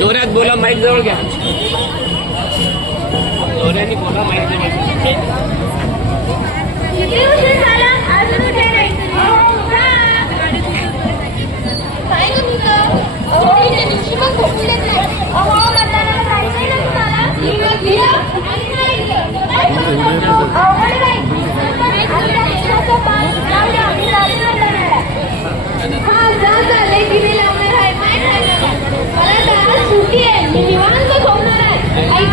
जोरात बोला, माईक जवळ घ्या. जोराने बोला, माईक जवळ घ्या. किती उशीर झाला, अजून उठे नाही. काय ग तुझं? होळीच्या दिवशी मग झोपून देत नाही. मतदानाला जायचंय ना तुम्हाला? दिलं आणि नाही दिलं. काय करतो? अवघड नाही. आपल्या देशाचं पान लावले आम्ही लावून जाणार आहे. हा जा लय दिवे लावणार आहे. काय झालं? मला तर आज सुट्टी आहे. मी निवांत झोपणार आहे. ऐक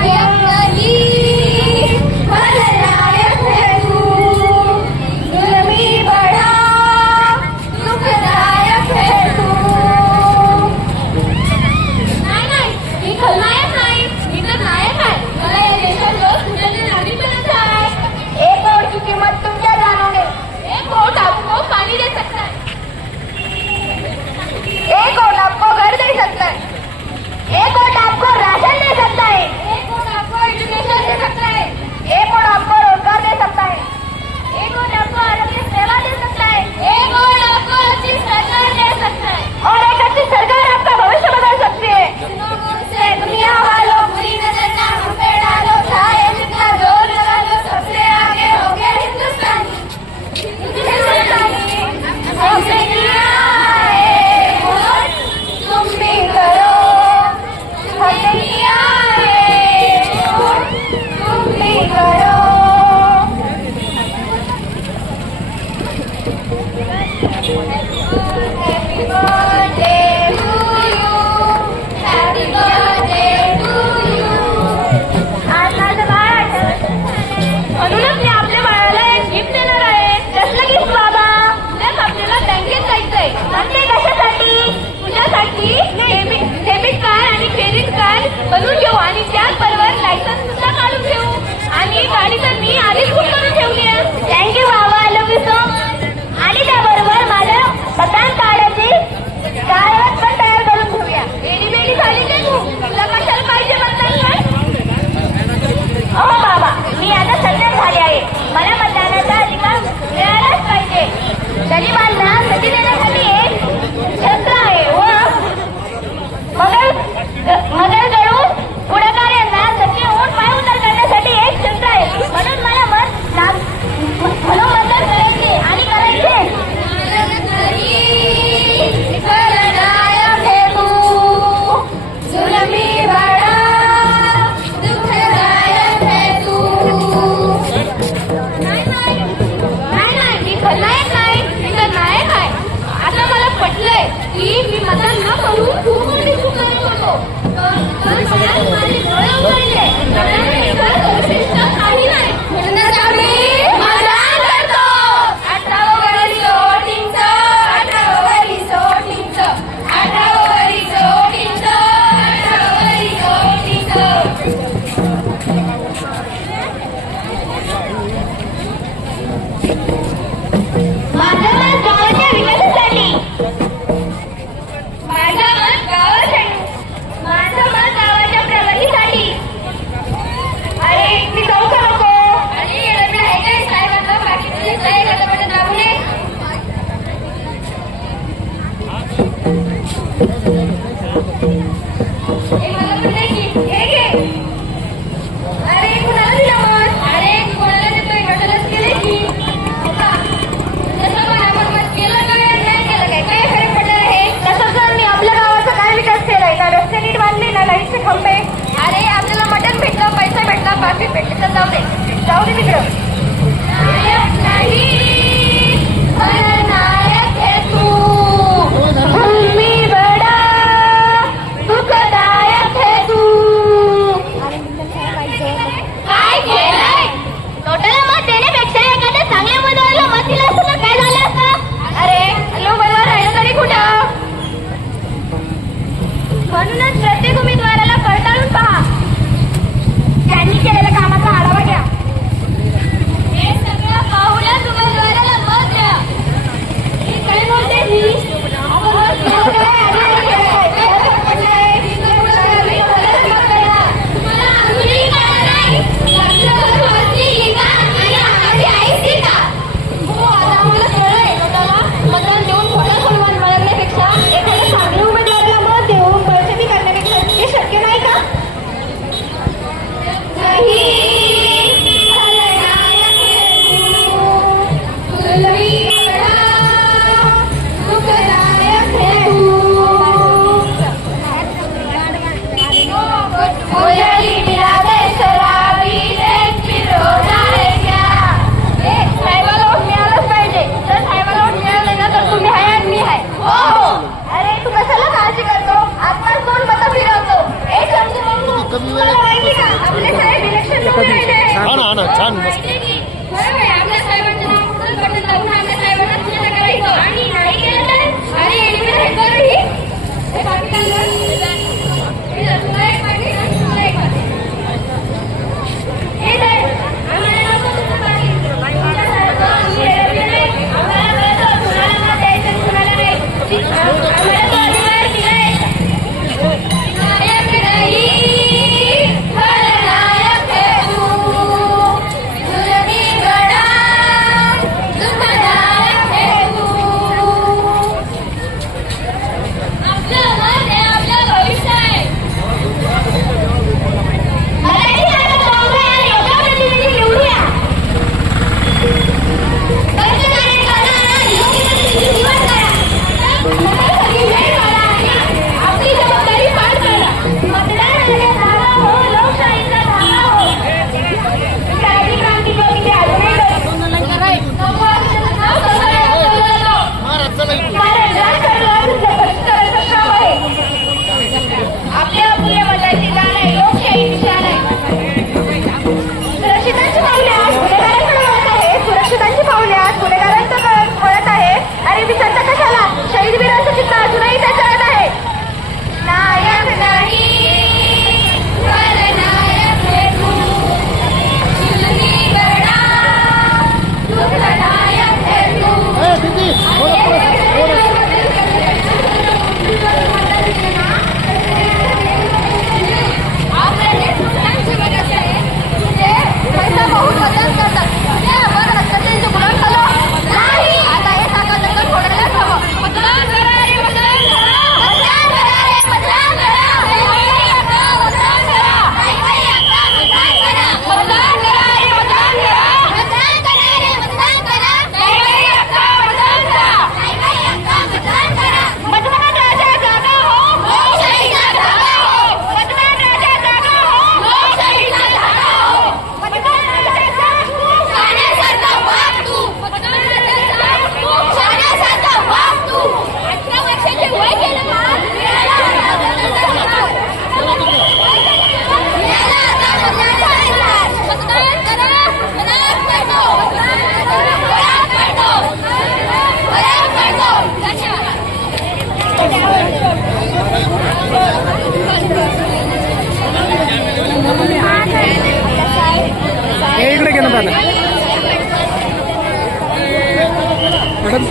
बनवून घेऊ आणि त्याच बरोबर लायसन्स सुद्धा काढून घेऊ. आणि गाडी तर मी आधीच बुक करून ठेवली आहे. थँक्यू बाबा, लव्ह यू सो मच. आणि त्याबरोबर माझं मतदान कार्डाची कागद पण तयार करून ठेवूया. रेडी झाली ते तू? तुला कशाला पाहिजे मतदान कार्ड? हो बाबा, मी आता सज्जन झाले आहे. मला मतदानाचा अधिकार मिळालाच पाहिजे. गरिबांना संधी देण्यासाठी एक शस्त्र आहे व मगर गळून पुढाकार्यांना सत्य होऊन पाय उतार करण्यासाठी एक शस्त्र आहे. म्हणून मला मतदान करायचे आणि करायचे. नाही, मी खलनायक नाही, मी तर नायक आहे. आता मला पटलंय की मी मतदान न करून खूप मोठी चूक करत होतो. पण माझे डोळे उघडले. काही नाही, म्हणूनच आम्ही मतदान करतो. 18 वरील वोटिंगचं, 18 वरील वोटिंगचं, 18 वरील वोटिंगचं, 18 वरील वोटिंगचं. माझं मत गावाच्या विकासासाठी. माझं मत गावासाठी. माझं मत गावाच्या प्रगतीसाठी. अरे मी जाऊ का नको? अरे एवढं आहे काय साहेबांना बाकी तुझे काय गटापट दाबू नये. मला पण नाही की हे घे. अरे कुणाला दिला मत? अरे कोणाला देतोय? गटालाच केले की तसं पण आपण मत केलं काय नाही केलं काय काय फरक पडणार आहे? तसं जर मी आपल्या गावाचा काय विकास केलाय का? रस्ते नीट बांधले ना, लाईटचे खंबे. अरे आपल्याला मटण भेटलं, पैसा भेटला, पाकिट भेटले तर जाऊ दे तिकडं. म्हणूनच प्रत्येक उमेदवाराला पडताळून पहा. त्यांनी केलेल्या कामाचा आढावा घ्या. हे सगळं पाहूनच उमेदवाराला मत द्या. हे काय बोलते मी? मतदान देऊन खोटा सन्मान मिळवण्यापेक्षा एखाद्या चांगल्या उमेदवाराला मत देऊन पैसे करण्यापेक्षा मुझे मिलाते शराबी देश विरोध आहे क्या साहेबाला वोट मिळालंच पाहिजे जर साहेबाला वोट मिळालं ना तर तुम्ही आहे आणि मी आहे हो अरे तू कशाला काळजी करतो आत्ताच 2 मतं फिरवतो एक समजू तुम्हाला माहिती का आपले साहेब इलेक्शन लढून राहिले छान मस्त बरोबर आहे आपल्या साहेबांचं नाव बटन दाबून आपल्या साहेबांना पूर्ण करायचं आणि नाही केलं तर अरे हे करूही हे पाकिस्तान तुला एक पाकिट आणि तुला एक पाकिट हे धर आम्हाला नको तुझं पाकिट तुमच्यासारखं मी रडले नाही आम्हाला कळतं कुणाला मत द्यायचं कुणाला नाही आम्हाला तो अधिकार दिलाय नायक नाही खलनायक है तू जुलमी गडा दुःखदायक है तू आपलं मत आहे आपलं भविष्य आहे मराठी नाटक काँग्रेस आणि लोकप्रतिनिधी निवडूया कर्जदारी करा लोकप्रतिनिधी निवड करा सगळी वेळ काढा आणि आपली जबाबदारी पार करा मतदान आलेल्या जागा हो लोकशाहीचा धागा हो सामाजिक क्रांती को किती अजूनही आपल्या अपुऱ्या मताची जाण आहे लोकशाही निशाण आहे सुरक्षितांची पावले आज गुन्हेगारांकडे वळत आहे सुरक्षितांची पावले आज गुन्हेगारांकडे वळत आहे अरे विसरता कशाला शहीद वीरांचं चित्र अजूनही त्याच्यात आहे नायक नाही खलनायक है तू जुलमी गडा दुःखदायक है तू पैसा बहुत वचन करतात त्यावर रक्ताचे गुलाम झालो नाही आता हे साखर दंगल फोडायलाच हवं मतदान करा रे मतदान करा मतदान करा रे मतदान करा मतदान करा मतदान करा मतदान करा रे मतदान करा मतदान करा रे मतदान करा मतदान करा मतदान राजा जागा हो लोकशाहीचा धागा हो मतदान राजा जागा हो लोकशाहीचा धागा हो मतदान राजाचा शाण्यासारखा वाग तू मतदान राजाचा शाण्यासारखा वाग तू 18 वर्षाचे वय केलं का मिळाला आता मतदान करायचा मतदान करा मनात पडतो मतदान करा मनात पडतो मनात पडतो हे इकडे गेलं दादा मॅडम